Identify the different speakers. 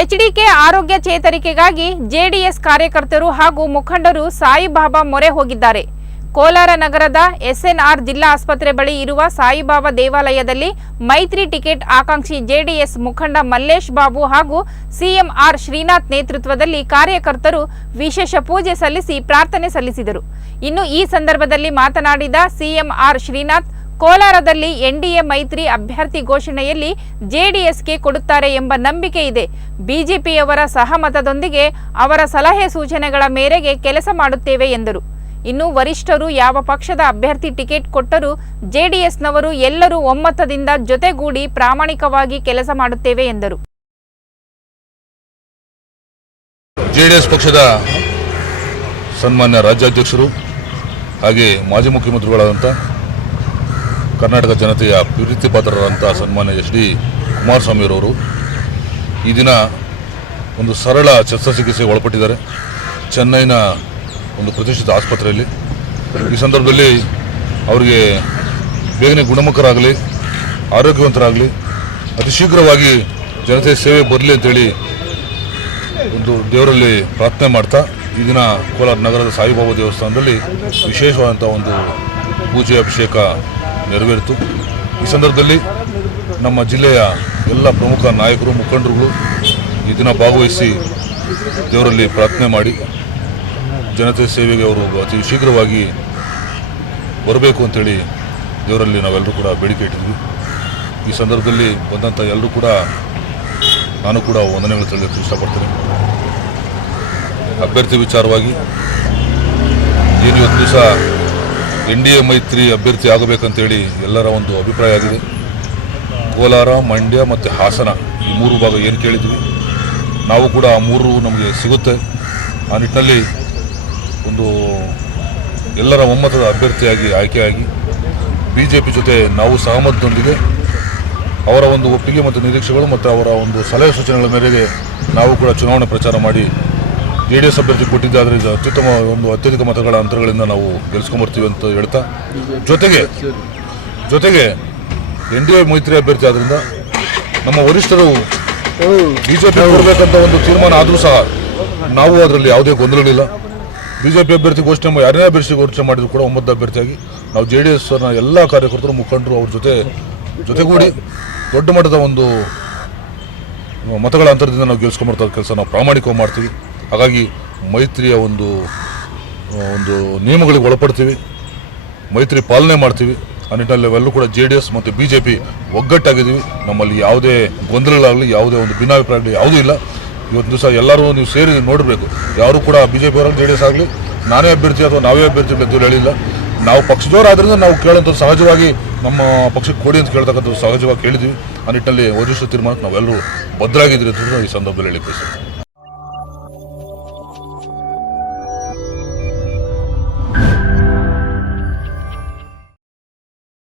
Speaker 1: HDK ಆರೋಗ್ಯ ಚೇತರಿಕೆಗಾಗಿ JDS ಕಾರ್ಯಕರ್ತರು ಹಾಗೂ ಮುಖಂಡರು ಸಾಯಿಬಾಬಾ ಮೊರೆ ಹೋಗಿದ್ದಾರೆ. ಕೋಲಾರ ನಗರದ ಎಸ್ಎನ್ಆರ್ ಜಿಲ್ಲಾ ಆಸ್ಪತ್ರೆ ಬಳಿ ಇರುವ ಸಾಯಿಬಾಬಾ ದೇವಾಲಯದಲ್ಲಿ ಮೈತ್ರಿ ಟಿಕೆಟ್ ಆಕಾಂಕ್ಷಿ ಜೆಡಿಎಸ್ ಮುಖಂಡ ಮಲ್ಲೇಶ್ ಬಾಬು ಹಾಗೂ ಸಿಎಂಆರ್ ಶ್ರೀನಾಥ್ ನೇತೃತ್ವದಲ್ಲಿ ಕಾರ್ಯಕರ್ತರು ವಿಶೇಷ ಪೂಜೆ ಸಲ್ಲಿಸಿ ಪ್ರಾರ್ಥನೆ ಸಲ್ಲಿಸಿದರು. ಇನ್ನು ಈ ಸಂದರ್ಭದಲ್ಲಿ ಮಾತನಾಡಿದ ಸಿಎಂಆರ್ ಶ್ರೀನಾಥ್ ಕೋಲಾರದಲ್ಲಿ ಎನ್ಡಿಎ ಮೈತ್ರಿ ಅಭ್ಯರ್ಥಿ ಘೋಷಣೆಯಲ್ಲಿ ಜೆಡಿಎಸ್ಗೆ ಕೊಡುತ್ತಾರೆ ಎಂಬ ನಂಬಿಕೆ ಇದೆ. ಬಿಜೆಪಿಯವರ ಸಹಮತದೊಂದಿಗೆ ಅವರ ಸಲಹೆ ಸೂಚನೆಗಳ ಮೇರೆಗೆ ಕೆಲಸ ಮಾಡುತ್ತೇವೆ ಎಂದರು. ಇನ್ನು ವರಿಷ್ಠರು ಯಾವ ಪಕ್ಷದ ಅಭ್ಯರ್ಥಿ ಟಿಕೆಟ್ ಕೊಟ್ಟರೂ ಜೆಡಿಎಸ್ನವರು ಎಲ್ಲರೂ ಒಮ್ಮತದಿಂದ ಜೊತೆಗೂಡಿ ಪ್ರಾಮಾಣಿಕವಾಗಿ ಕೆಲಸ ಮಾಡುತ್ತೇವೆ ಎಂದರು.
Speaker 2: ಜೆಡಿಎಸ್ ಪಕ್ಷದ ಸನ್ಮಾನ್ಯ ರಾಜ್ಯಾಧ್ಯಕ್ಷರು ಹಾಗೆ ಮಾಜಿ ಮುಖ್ಯಮಂತ್ರಿಗಳಾದಂಥ ಕರ್ನಾಟಕ ಜನತೆಯ ಪ್ರೀತಿ ಪಾತ್ರರಂಥ ಸನ್ಮಾನ್ಯ ಎಚ್ ಡಿ ಕುಮಾರಸ್ವಾಮಿರವರು ಈ ದಿನ ಒಂದು ಸರಳ ಶಸ್ತ್ರಚಿಕಿತ್ಸೆಗೆ ಒಳಪಟ್ಟಿದ್ದಾರೆ. ಚೆನ್ನೈನ ಒಂದು ಪ್ರತಿಷ್ಠಿತ ಆಸ್ಪತ್ರೆಯಲ್ಲಿ. ಈ ಸಂದರ್ಭದಲ್ಲಿ ಅವರಿಗೆ ಬೇಗನೆ ಗುಣಮುಖರಾಗಲಿ, ಆರೋಗ್ಯವಂತರಾಗಲಿ, ಅತಿ ಶೀಘ್ರವಾಗಿ ಜನತೆ ಸೇವೆ ಬರಲಿ ಅಂತೇಳಿ ಒಂದು ದೇವರಲ್ಲಿ ಪ್ರಾರ್ಥನೆ ಮಾಡ್ತಾ ಈ ದಿನ ಕೋಲಾರ ನಗರದ ಸಾಯಿಬಾಬಾ ದೇವಸ್ಥಾನದಲ್ಲಿ ವಿಶೇಷವಾದಂಥ ಒಂದು ಪೂಜೆ, ಅಭಿಷೇಕ ನೆರವೇರಿತು. ಈ ಸಂದರ್ಭದಲ್ಲಿ ನಮ್ಮ ಜಿಲ್ಲೆಯ ಎಲ್ಲ ಪ್ರಮುಖ ನಾಯಕರು, ಮುಖಂಡರುಗಳು ಈ ದಿನ ಭಾಗವಹಿಸಿ ದೇವರಲ್ಲಿ ಪ್ರಾರ್ಥನೆ ಮಾಡಿ ಜನತೆ ಸೇವೆಗೆ ಅವರು ಅತಿ ಶೀಘ್ರವಾಗಿ ಬರಬೇಕು ಅಂತೇಳಿ ದೇವರಲ್ಲಿ ನಾವೆಲ್ಲರೂ ಕೂಡ ಬೇಡಿಕೆ ಇಟ್ಟಿದ್ವಿ ಈ ಸಂದರ್ಭದಲ್ಲಿ ಬಂದಂಥ ಎಲ್ಲರೂ ಕೂಡ ನಾನು ಕೂಡ ವಂದನೆಗಳು ತಿಳಿಯೋಕ್ಕೆ ಇಷ್ಟಪಡ್ತೇನೆ ಅಭ್ಯರ್ಥಿ ವಿಚಾರವಾಗಿ ಏನು ಇವತ್ತು ದಿವಸ ಎನ್ ಡಿ ಎ ಮೈತ್ರಿ ಅಭ್ಯರ್ಥಿ ಆಗಬೇಕಂತೇಳಿ ಎಲ್ಲರ ಒಂದು ಅಭಿಪ್ರಾಯ ಆಗಿದೆ. ಕೋಲಾರ, ಮಂಡ್ಯ ಮತ್ತು ಹಾಸನ ಈ ಮೂರು ಭಾಗ ಏನು ಕೇಳಿದ್ವಿ. ನಾವು ಕೂಡ ಆ ಮೂರು ನಮಗೆ ಸಿಗುತ್ತೆ. ಆ ನಿಟ್ಟಿನಲ್ಲಿ ಒಂದು ಎಲ್ಲರ ಒಮ್ಮತದ ಅಭ್ಯರ್ಥಿಯಾಗಿ ಆಯ್ಕೆಯಾಗಿ ಬಿ ಜೆ ಪಿ ಜೊತೆ ನಾವು ಸಹಮತದೊಂದಿಗೆ ಅವರ ಒಂದು ಒಪ್ಪಿಗೆ ಮತ್ತು ನಿರೀಕ್ಷೆಗಳು ಮತ್ತು ಅವರ ಒಂದು ಸಲಹೆ ಸೂಚನೆಗಳ ಮೇರೆಗೆ ನಾವು ಕೂಡ ಚುನಾವಣೆ ಪ್ರಚಾರ ಮಾಡಿ ಜೆ ಡಿ ಎಸ್ ಅಭ್ಯರ್ಥಿ ಕೊಟ್ಟಿದ್ದಾದರೆ ಇದು ಅತ್ಯುತ್ತಮ ಒಂದು ಅತ್ಯಧಿಕ ಮತಗಳ ಅಂತರಗಳಿಂದ ನಾವು ಗೆಲ್ಸ್ಕೊಂಬರ್ತೀವಿ ಅಂತ ಹೇಳ್ತಾ. ಜೊತೆಗೆ ಜೊತೆಗೆ ಎನ್ ಡಿ ಎ ಮೈತ್ರಿ ಅಭ್ಯರ್ಥಿ ಆದ್ದರಿಂದ ನಮ್ಮ ವರಿಷ್ಠರು ಬಿಜೆಪಿ ಕೊಡಬೇಕಂತ ಒಂದು ತೀರ್ಮಾನ ಆದರೂ ಸಹ ನಾವು ಅದರಲ್ಲಿ ಯಾವುದೇ ಗೊಂದಲಗಳಿಲ್ಲ. ಬಿಜೆಪಿ ಅಭ್ಯರ್ಥಿ ಘೋಷಣೆ ಯಾರೇ ಅಭ್ಯರ್ಥಿ ಘೋಷಣೆ ಮಾಡಿದ್ರು ಕೂಡ ಒಂಬತ್ತು ಅಭ್ಯರ್ಥಿಯಾಗಿ ನಾವು ಜೆ ಡಿ ಎಸ್ನ ಎಲ್ಲ ಕಾರ್ಯಕರ್ತರು ಮುಖಂಡರು ಅವ್ರ ಜೊತೆ ಜೊತೆಗೂಡಿ ದೊಡ್ಡ ಮಟ್ಟದ ಒಂದು ಮತಗಳ ಅಂತರದಿಂದ ನಾವು ಗೆಲ್ಸ್ಕೊಂಬರ್ತಾ ಕೆಲಸ ನಾವು ಪ್ರಾಮಾಣಿಕವಾಗಿ ಮಾಡ್ತೀವಿ. ಹಾಗಾಗಿ ಮೈತ್ರಿಯ ಒಂದು ಒಂದು ನಿಯಮಗಳಿಗೆ ಒಳಪಡ್ತೀವಿ. ಮೈತ್ರಿ ಪಾಲನೆ ಮಾಡ್ತೀವಿ. ಆ ನಿಟ್ಟಿನಲ್ಲಿ ಅವೆಲ್ಲೂ ಕೂಡ ಜೆ ಡಿ ಎಸ್ ಮತ್ತು ಬಿ ಜೆ ಪಿ ಒಗ್ಗಟ್ಟಾಗಿದ್ದೀವಿ. ನಮ್ಮಲ್ಲಿ ಯಾವುದೇ ಗೊಂದಲಗಳಾಗಲಿ, ಯಾವುದೇ ಒಂದು ಭಿನ್ನಾಭಿಪ್ರಾಯಗಳು ಯಾವುದೂ ಇಲ್ಲ. ಇವತ್ತು ದಿವಸ ಎಲ್ಲರೂ ನೀವು ಸೇರಿ ನೋಡಬೇಕು. ಯಾರು ಕೂಡ B J P J D S ಆಗಲಿ, ನಾನೇ ಅಭ್ಯರ್ಥಿ ಅಥವಾ ನಾವೇ ಅಭ್ಯರ್ಥಿ ಅಂತ ಹೇಳಿಲ್ಲ. ನಾವು ಪಕ್ಷದವರಾದ್ರಿಂದ ನಾವು ಕೇಳೋಂಥದ್ದು ಸಹಜವಾಗಿ ನಮ್ಮ ಪಕ್ಷಕ್ಕೆ ಕೊಡಿ ಅಂತ ಕೇಳ್ತಕ್ಕಂಥದ್ದು ಸಹಜವಾಗಿ ಕೇಳಿದ್ವಿ ಆ ನಿಟ್ಟಿನಲ್ಲಿ ವರಿಷ್ಠ ತೀರ್ಮಾನಕ್ಕೆ ನಾವೆಲ್ಲರೂ ಭದ್ರಾಗಿದ್ದೀರಿ ಅಂತ ಈ ಸಂದರ್ಭದಲ್ಲಿ ಹೇಳಿ